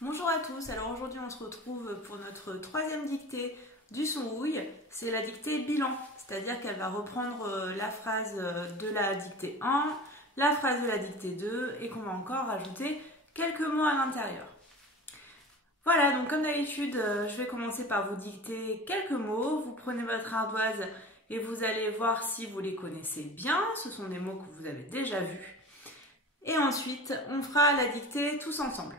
Bonjour à tous, alors aujourd'hui on se retrouve pour notre troisième dictée du son ouïe, c'est la dictée bilan, c'est-à-dire qu'elle va reprendre la phrase de la dictée 1, la phrase de la dictée 2 et qu'on va encore rajouter quelques mots à l'intérieur. Voilà, donc comme d'habitude, je vais commencer par vous dicter quelques mots, vous prenez votre ardoise et vous allez voir si vous les connaissez bien, ce sont des mots que vous avez déjà vus. Et ensuite, on fera la dictée tous ensemble.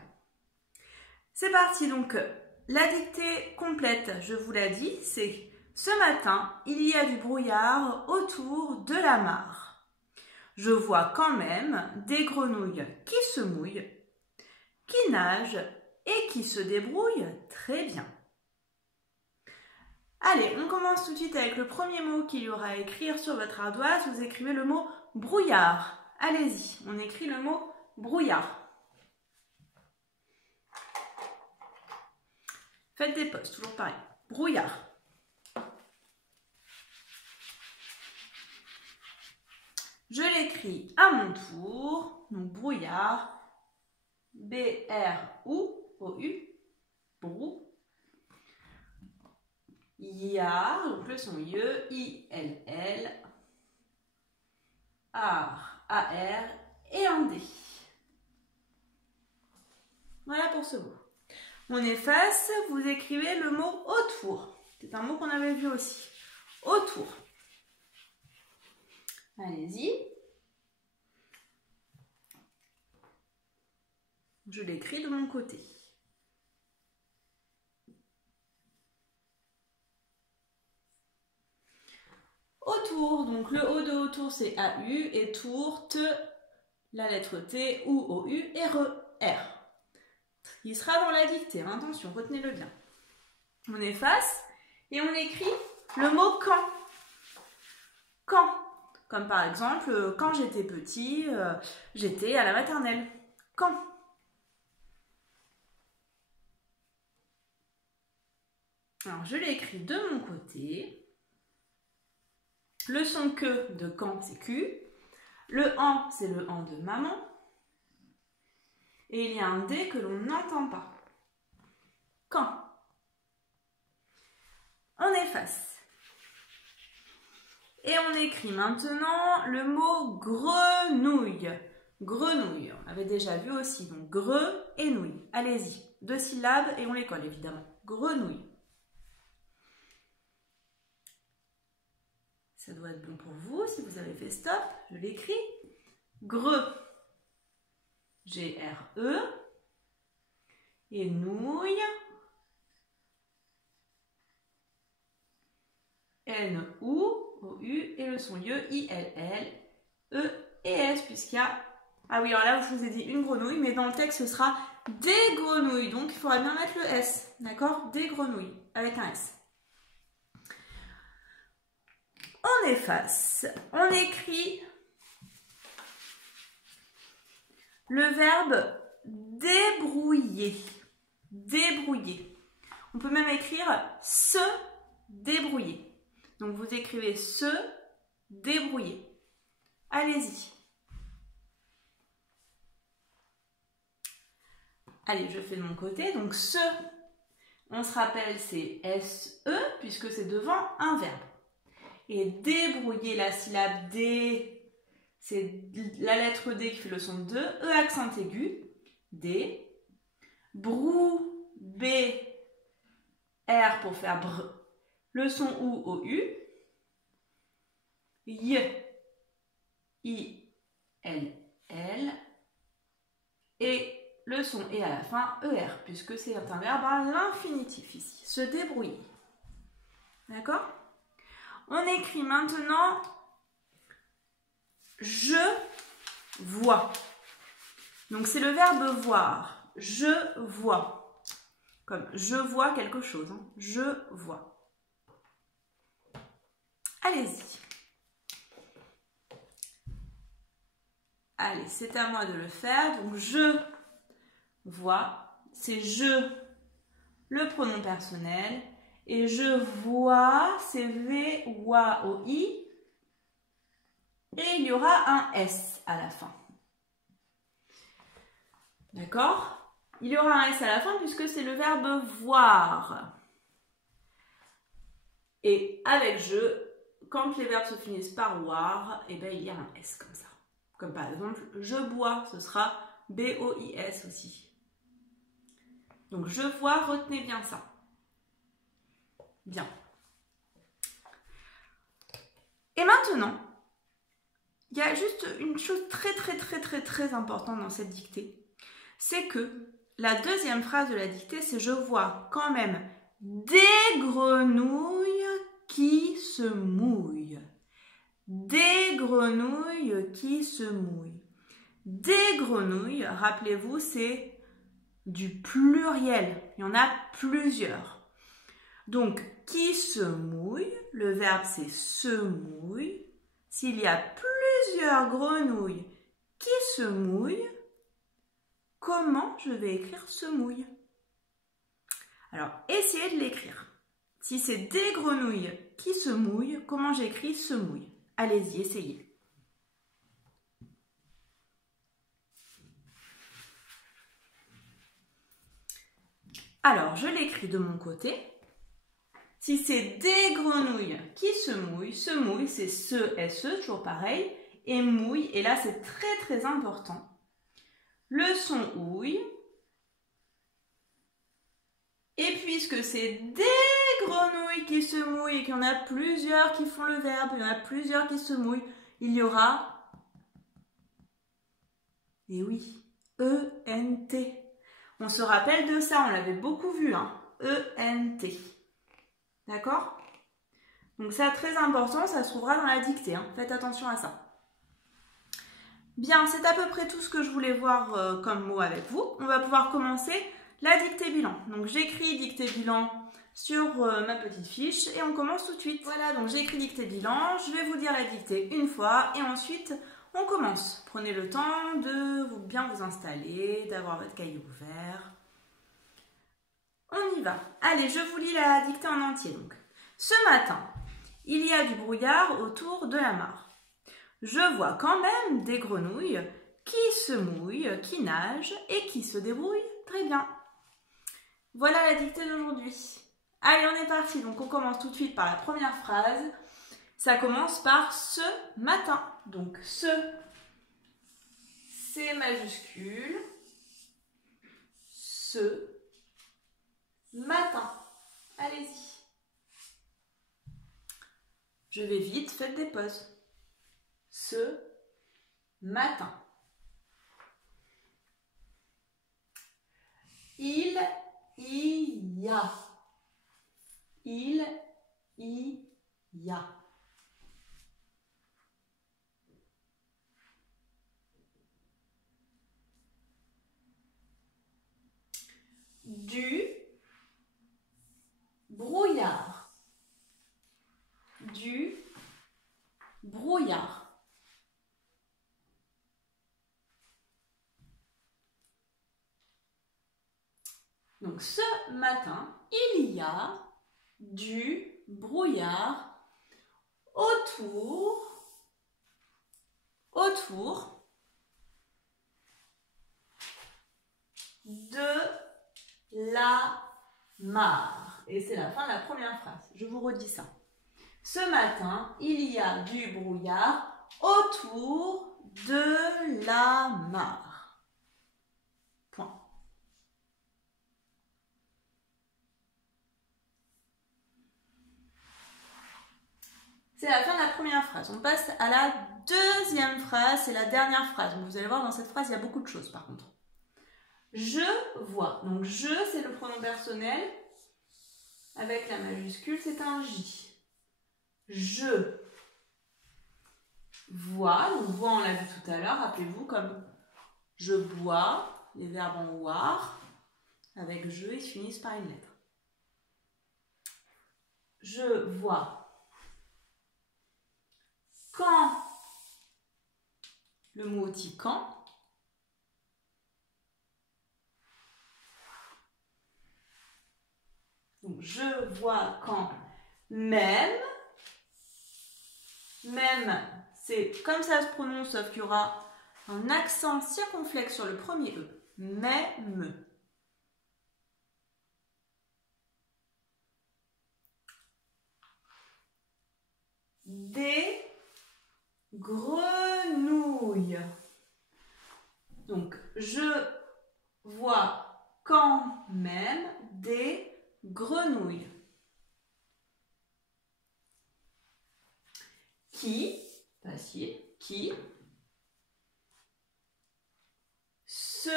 C'est parti, donc la dictée complète, je vous l'ai dit, c'est « Ce matin, il y a du brouillard autour de la mare. Je vois quand même des grenouilles qui se mouillent, qui nagent et qui se débrouillent très bien. » Allez, on commence tout de suite avec le premier mot qu'il y aura à écrire sur votre ardoise. Vous écrivez le mot « brouillard ». Allez-y, on écrit le mot « brouillard ». Faites des pauses, toujours pareil. Brouillard. Je l'écris à mon tour. Donc brouillard. B-R-O-U. Brou. Yard. Donc le son IE. I-L-L. Ar. A-R. Et un D. Voilà pour ce mot. On efface, vous écrivez le mot autour. C'est un mot qu'on avait vu aussi. Autour. Allez-y. Je l'écris de mon côté. Autour, donc le O de autour c'est AU et tour, T, la lettre T, ou OU et R. Il sera dans la dictée, hein, attention, retenez-le bien. On efface et on écrit le mot quand. Quand. Comme par exemple, quand j'étais petit, j'étais à la maternelle. Quand. Alors, je l'écris de mon côté. Le son que de quand, c'est Q. Le en, c'est le en de maman. Et il y a un D que l'on n'entend pas. Quand. On efface. Et on écrit maintenant le mot grenouille. Grenouille. On avait déjà vu aussi. Donc gre et nouille. Allez-y. 2 syllabes et on les colle évidemment. Grenouille. Ça doit être bon pour vous. Si vous avez fait stop, je l'écris. Gre. G-R-E. Et nouille. N-O-U. Et le son IE, I-L-L, E et S, puisqu'il y a... Ah oui, alors là, je vous ai dit une grenouille, mais dans le texte, ce sera des grenouilles. Donc, il faudra bien mettre le S, d'accord? Des grenouilles, avec un S. On efface. On écrit le verbe débrouiller. Débrouiller. On peut même écrire se débrouiller. Donc vous écrivez se débrouiller. Allez-y. Allez, je fais de mon côté. Donc se, on se rappelle, c'est S-E puisque c'est devant un verbe. Et débrouiller, la syllabe D, c'est la lettre D qui fait le son de E accent aigu. D. Brou, B, R pour faire br. Le son OU, OU. Y, I, L, L. Et le son est à la fin ER, puisque c'est un verbe à l'infinitif ici. Se débrouiller. D'accord? On écrit maintenant je vois. Donc c'est le verbe voir. Je vois. Comme je vois quelque chose. Hein. Je vois. Allez-y. Allez, c'est à moi de le faire. Donc je vois. C'est je, le pronom personnel. Et je vois, c'est V-O-I. Et il y aura un S à la fin. D'accord? il y aura un S à la fin puisque c'est le verbe voir. Et avec je, quand les verbes se finissent par voir, eh ben, il y a un S comme ça. Comme par exemple, je bois, ce sera B-O-I-S aussi. Donc, je vois, retenez bien ça. Bien. Et maintenant, il y a juste une chose très importante dans cette dictée. C'est que la deuxième phrase de la dictée, c'est « Je vois quand même des grenouilles qui se mouillent ». Des grenouilles qui se mouillent. Des grenouilles, rappelez-vous, c'est du pluriel. Il y en a plusieurs. Donc, qui se mouille, le verbe c'est se mouille. S'il y a plusieurs grenouilles qui se mouillent, comment je vais écrire se mouille? Alors, essayez de l'écrire. Si c'est des grenouilles qui se mouillent, comment j'écris se mouille? Allez-y, essayez. Alors, je l'écris de mon côté. Si c'est des grenouilles qui se mouillent c'est se, S-E, toujours pareil, et mouille, et là c'est très important. Le son ouille, et puisque c'est des grenouilles qui se mouillent, et qu'il y en a plusieurs qui font le verbe, il y en a plusieurs qui se mouillent, il y aura, et oui, E-N-T. On se rappelle de ça, on l'avait beaucoup vu, hein, E-N-T. D'accord? Donc ça, très important, ça se trouvera dans la dictée, hein. Faites attention à ça. Bien, c'est à peu près tout ce que je voulais voir comme mot avec vous. On va pouvoir commencer la dictée bilan. Donc j'écris dictée bilan sur ma petite fiche et on commence tout de suite. Voilà, donc j'ai écrit dictée bilan, je vais vous dire la dictée une fois et ensuite on commence. Prenez le temps de bien vous installer, d'avoir votre cahier ouvert. On y va. Allez, je vous lis la dictée en entier. Donc, ce matin, il y a du brouillard autour de la mare. Je vois quand même des grenouilles qui se mouillent, qui nagent et qui se débrouillent très bien. Voilà la dictée d'aujourd'hui. Allez, on est parti. Donc, on commence tout de suite par la première phrase. Ça commence par ce matin. Donc, ce, c'est majuscule. Ce matin. Allez-y. Je vais vite, faites des pauses. Ce matin. Il y a. Il y a. Du brouillard. Du brouillard. Donc ce matin, il y a du brouillard autour de la mare. Et c'est la fin de la première phrase. Je vous redis ça. Ce matin, il y a du brouillard autour de la mare. Point. C'est la fin de la première phrase. On passe à la deuxième phrase. C'est la dernière phrase. Donc vous allez voir, dans cette phrase, il y a beaucoup de choses par contre. Je vois. Donc je, c'est le pronom personnel. Avec la majuscule, c'est un J. Je vois. Donc vois, on l'a vu tout à l'heure. Rappelez-vous, comme je bois, les verbes en voir. Avec je, ils finissent par une lettre. Je vois. Quand, le mot outil quand. Donc, je vois quand même. Même, c'est comme ça se prononce, sauf qu'il y aura un accent circonflexe sur le premier E. Même. grenouilles. Donc, je vois quand même des grenouilles. Qui, facile, qui se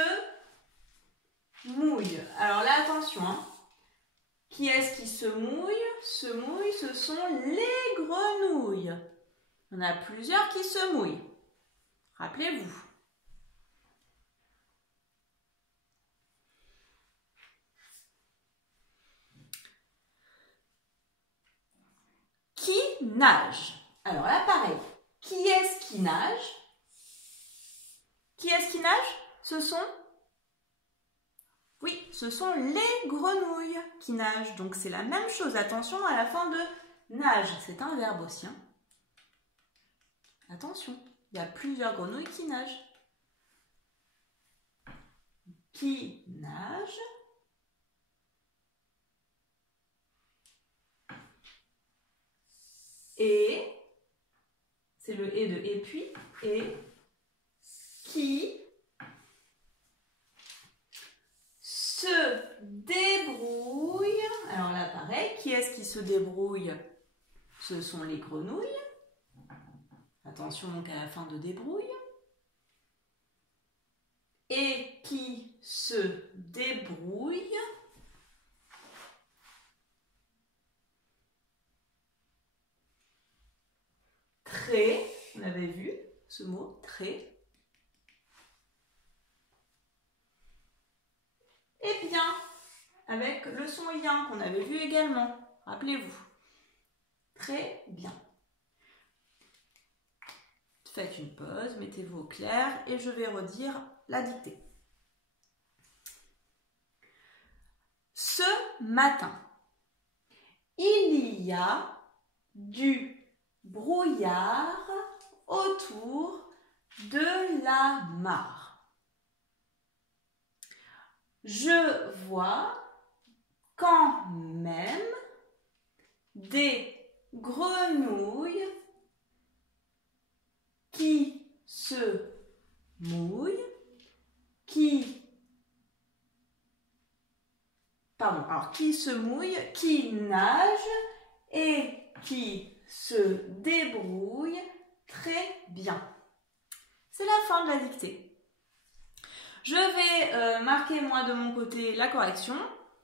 mouille. Alors là, attention, hein. Qui est-ce qui se mouille? Se mouille, ce sont les grenouilles. Il y en a plusieurs qui se mouillent. Rappelez-vous. Qui nage? Alors là, pareil. Qui est-ce qui nage? Qui est-ce qui nage? Ce sont les grenouilles qui nagent. Donc c'est la même chose. Attention à la fin de nage. C'est un verbe aussi. Hein. Attention, il y a plusieurs grenouilles qui nagent. Qui nage? Et, c'est le et de et puis, et qui se débrouille. Alors là, pareil, qui est-ce qui se débrouille? Ce sont les grenouilles. Attention donc à la fin de débrouille. Et qui se débrouille? Très, on avait vu ce mot, très. Et bien, avec le son bien qu'on avait vu également, rappelez-vous. Très bien. Faites une pause, mettez-vous au clair et je vais redire la dictée. Ce matin, il y a du brouillard autour de la mare. Je vois quand même des grenouilles qui se mouillent, qui se mouillent, qui nagent et qui se débrouillent très bien. C'est la fin de la dictée. Je vais marquer moi de mon côté la correction,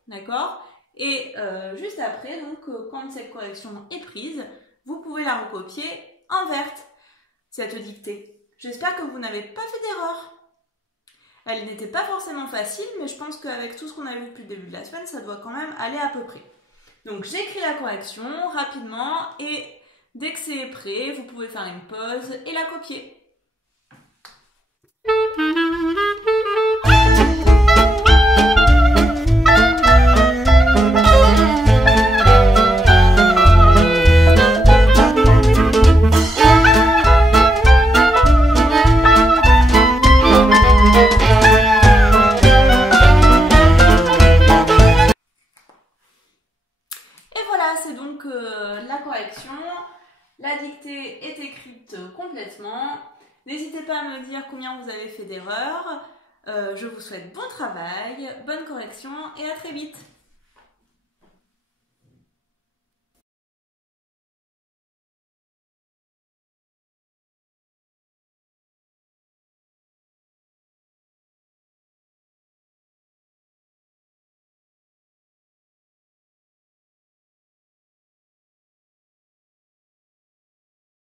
d'accord? Et juste après, donc quand cette correction est prise, vous pouvez la recopier en verte, cette dictée. J'espère que vous n'avez pas fait d'erreur. Elle n'était pas forcément facile, mais je pense qu'avec tout ce qu'on a vu depuis le début de la semaine, ça doit quand même aller à peu près. Donc j'écris la correction rapidement et dès que c'est prêt, vous pouvez faire une pause et la copier. C'est donc la correction. La dictée est écrite complètement. N'hésitez pas à me dire combien vous avez fait d'erreurs. Je vous souhaite bon travail, bonne correction et à très vite.